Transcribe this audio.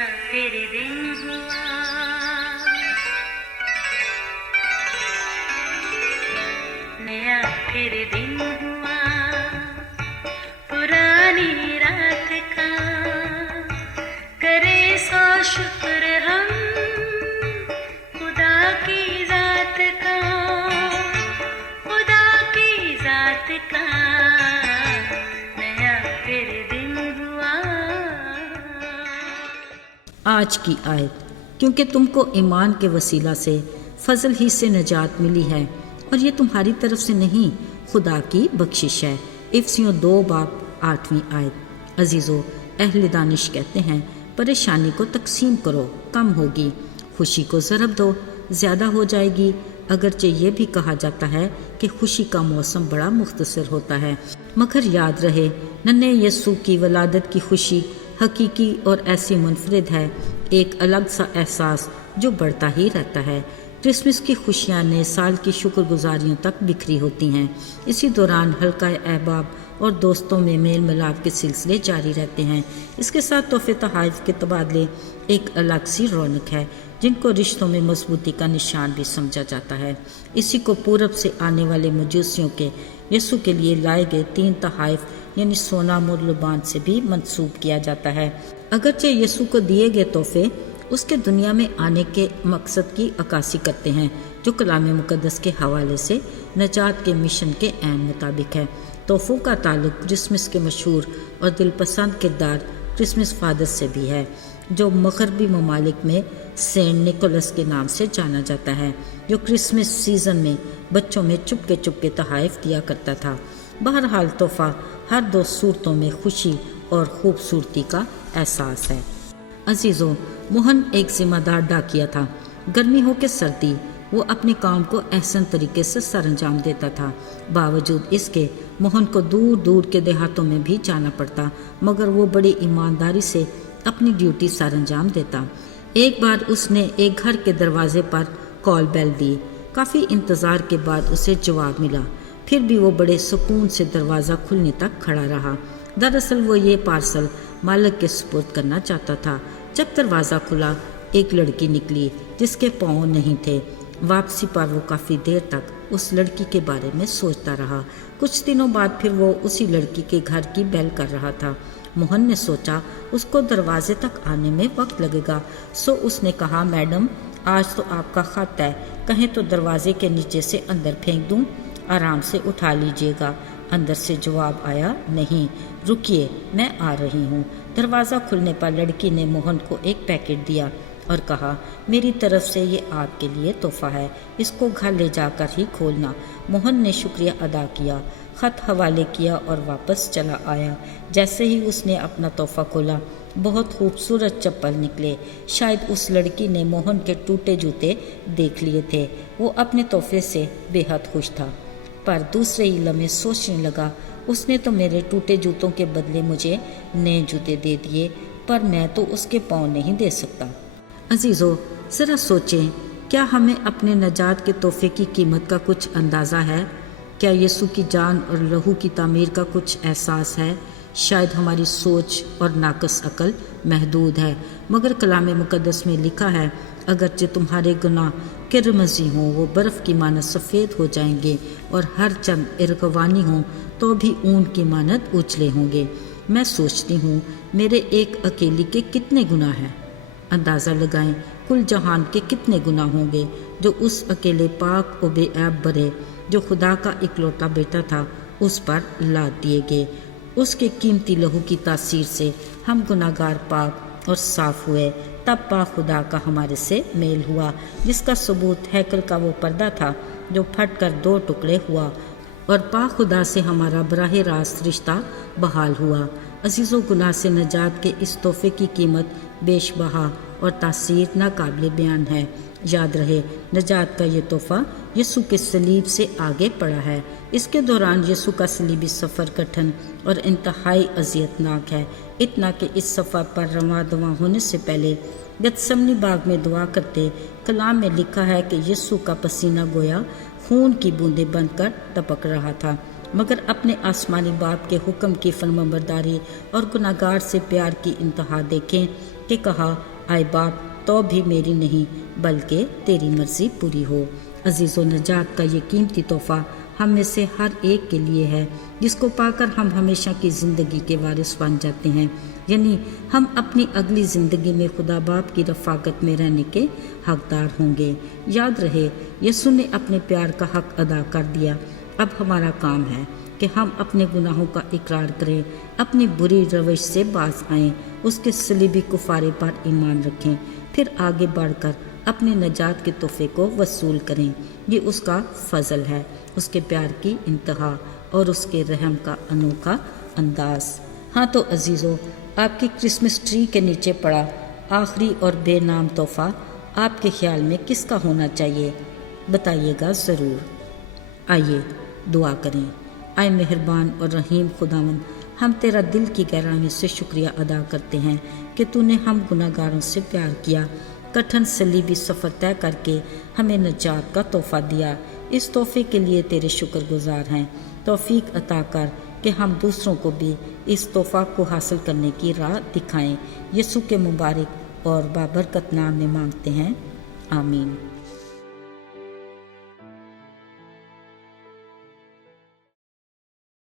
फिर दिन हुआ, नया फिर दिन हुआ, पुरानी रात का करे सो शुक्र हम खुदा की जात का, खुदा की जात का नया फिर दिन हुआ। आज की आयत, क्योंकि तुमको ईमान के वसीला से फजल ही से नजात मिली है और ये तुम्हारी तरफ से नहीं, खुदा की बख्शिश है। इफसियों 2:8 आयत। अजीज़ो, अहले दानिश कहते हैं परेशानी को तकसीम करो, कम होगी, खुशी को ज़रब दो, ज़्यादा हो जाएगी। अगरचे ये भी कहा जाता है कि खुशी का मौसम बड़ा मुख्तसर होता है, मगर याद रहे नन्हे यस्सू की वलादत की खुशी हकीकी और ऐसी मुनफरिद है, एक अलग सा एहसास जो बढ़ता ही रहता है। क्रिसमस की खुशियाँ नए साल की शुक्रगुजारियों तक बिखरी होती हैं। इसी दौरान हल्का अहबाब और दोस्तों में मेल मिलाप के सिलसिले जारी रहते हैं। इसके साथ तोहफे तोहफ़ के तबादले एक अलग सी रौनक है, जिनको रिश्तों में मजबूती का निशान भी समझा जाता है। इसी को पूरब से आने वाले मजूसियों के यस्सू के लिए लाए गए 3 तोहफ़ यानी सोना और लुबान से भी मंसूब किया जाता है। अगरचे यस्सू को दिए गए तोहफे उसके दुनिया में आने के मकसद की अक्कासी करते हैं, जो कलाम मुक़द्दस के हवाले से नजात के मिशन के ऐन मुताबिक है। तोहफ़ों का ताल्लुक क्रिसमस के मशहूर और दिलपसंद किरदार क्रिसमस फादर से भी है, जो मग़रबी ममालिक में सेंट निकोलस के नाम से जाना जाता है, जो क्रिसमस सीज़न में बच्चों में चुपके चुपके तोहफ़े दिया करता था। बहरहाल तोहफ़ा हर 2 सूरतों में खुशी और खूबसूरती का एहसास है। अजीज़ों, मोहन एक ज़िम्मेदार डाकिया था। गर्मी हो के सर्दी, वो अपने काम को अहसन तरीके से सरअंजाम देता था। बावजूद इसके मोहन को दूर दूर के देहातों में भी जाना पड़ता, मगर वो बड़ी ईमानदारी से अपनी ड्यूटी सरअंजाम देता। एक बार उसने एक घर के दरवाजे पर कॉल बेल दी। काफ़ी इंतज़ार के बाद उसे जवाब मिला, फिर भी वो बड़े सुकून से दरवाज़ा खुलने तक खड़ा रहा। दरअसल वो ये पार्सल मालिक के सुपुर्द करना चाहता था। जब दरवाज़ा खुला, एक लड़की निकली जिसके पाँव नहीं थे। वापसी पर वो काफ़ी देर तक उस लड़की के बारे में सोचता रहा। कुछ दिनों बाद फिर वो उसी लड़की के घर की बेल कर रहा था। मोहन ने सोचा उसको दरवाजे तक आने में वक्त लगेगा, सो उसने कहा, मैडम आज तो आपका ख़त है, कहें तो दरवाजे के नीचे से अंदर फेंक दूं, आराम से उठा लीजिएगा। अंदर से जवाब आया, नहीं, रुकिए, मैं आ रही हूँ। दरवाज़ा खुलने पर लड़की ने मोहन को एक पैकेट दिया और कहा, मेरी तरफ से ये आपके लिए तोहफ़ा है, इसको घर ले जाकर ही खोलना। मोहन ने शुक्रिया अदा किया, ख़त हवाले किया और वापस चला आया। जैसे ही उसने अपना तोहफ़ा खोला, बहुत खूबसूरत चप्पल निकले। शायद उस लड़की ने मोहन के टूटे जूते देख लिए थे। वो अपने तोहफ़े से बेहद खुश था, पर दूसरे ही लम्हे सोचने लगा, उसने तो मेरे टूटे जूतों के बदले मुझे नए जूते दे दिए, पर मैं तो उसके पाँव नहीं दे सकता। अजीज़ों, ज़रा सोचें, क्या हमें अपने नजात के तोहफ़े की कीमत का कुछ अंदाज़ा है? क्या यीशु की जान और लहू की तामीर का कुछ एहसास है? शायद हमारी सोच और नाकस अकल महदूद है, मगर कलाम मुक़द्दस में लिखा है, अगरचे तुम्हारे गुनाह किरमजी हों, वो बर्फ़ की मानत सफ़ेद हो जाएंगे, और हर चंद इरगवानी हों तो भी ऊन की मानत उछले होंगे। मैं सोचती हूँ मेरे एक अकेली के कितने गुनाह हैं। अंदाज़ा लगाएं कुल जहान के कितने गुनाह होंगे जो उस अकेले पाक और बेऐब बरे जो खुदा का इकलौता बेटा था उस पर लाद दिए गए। उसके कीमती लहू की तासीर से हम गुनाहगार पाक और साफ़ हुए। तब पाक खुदा का हमारे से मेल हुआ, जिसका सबूत हैकल का वो पर्दा था जो फट कर 2 टुकड़े हुआ, और पाक खुदा से हमारा बराह रास्त रिश्ता बहाल हुआ। अजीज़ों, गुनाह से नजात के इस तोहफ़े की कीमत बेशबहा और तासीर नाकाबिल बयान है। याद रहे, नजात का ये तोहफ़ा यीशु के सलीब से आगे पड़ा है। इसके दौरान यीशु का सलीबी सफ़र कठिन और इंतहाई अजियतनाक है, इतना कि इस सफ़र पर रवां दवा होने से पहले गतसमनी बाग में दुआ करते कलाम में लिखा है कि यीशु का पसीना गोया खून की बूंदें बनकर टपक रहा था, मगर अपने आसमानी बाप के हुक्म की फरमाबरदारी और गुनाहगार से प्यार की इंतहा देखें کہ کہا آئے باپ تو بھی میری نہیں بلکہ تیری مرضی پوری ہو۔ عزیز و نجات کا یہ قیمتی تحفہ ہم میں سے ہر ایک کے لیے ہے جس کو پا کر ہم ہمیشہ کی زندگی کے وارث بن جاتے ہیں، یعنی ہم اپنی اگلی زندگی میں خدا باپ کی رفاقت میں رہنے کے حقدار ہوں گے۔ یاد رہے یسوع نے اپنے پیار کا حق ادا کر دیا۔ اب ہمارا کام ہے کہ ہم اپنے گناہوں کا اقرار کریں، اپنی بری روش سے باز آئیں، اس کے صلیبی کفارے پر ایمان رکھیں، پھر آگے بڑھ کر اپنے نجات کے تحفے کو وصول کریں۔ یہ اس کا فضل ہے، اس کے پیار کی انتہا اور اس کے رحم کا انوکھا انداز۔ ہاں تو عزیزو، آپ کی کرسمس ٹری کے نیچے پڑا آخری اور بے نام تحفہ آپ کے خیال میں کس کا ہونا چاہیے؟ بتائیے گا ضرور۔ آئیے دعا کریں۔ اے مہربان اور رحیم خداوند، ہم تیرا دل کی گہرائیوں سے شکریہ ادا کرتے ہیں کہ تو نے ہم گناہ گاروں سے پیار کیا، کٹھن صلیبی سفر طے کر کے ہمیں نجات کا تحفہ دیا۔ اس تحفے کے لیے تیرے شکر گزار ہیں۔ توفیق عطا کر کہ ہم دوسروں کو بھی اس تحفہ کو حاصل کرنے کی راہ دکھائیں۔ یسوع کے مبارک اور بابرکت نام میں مانگتے ہیں، آمین۔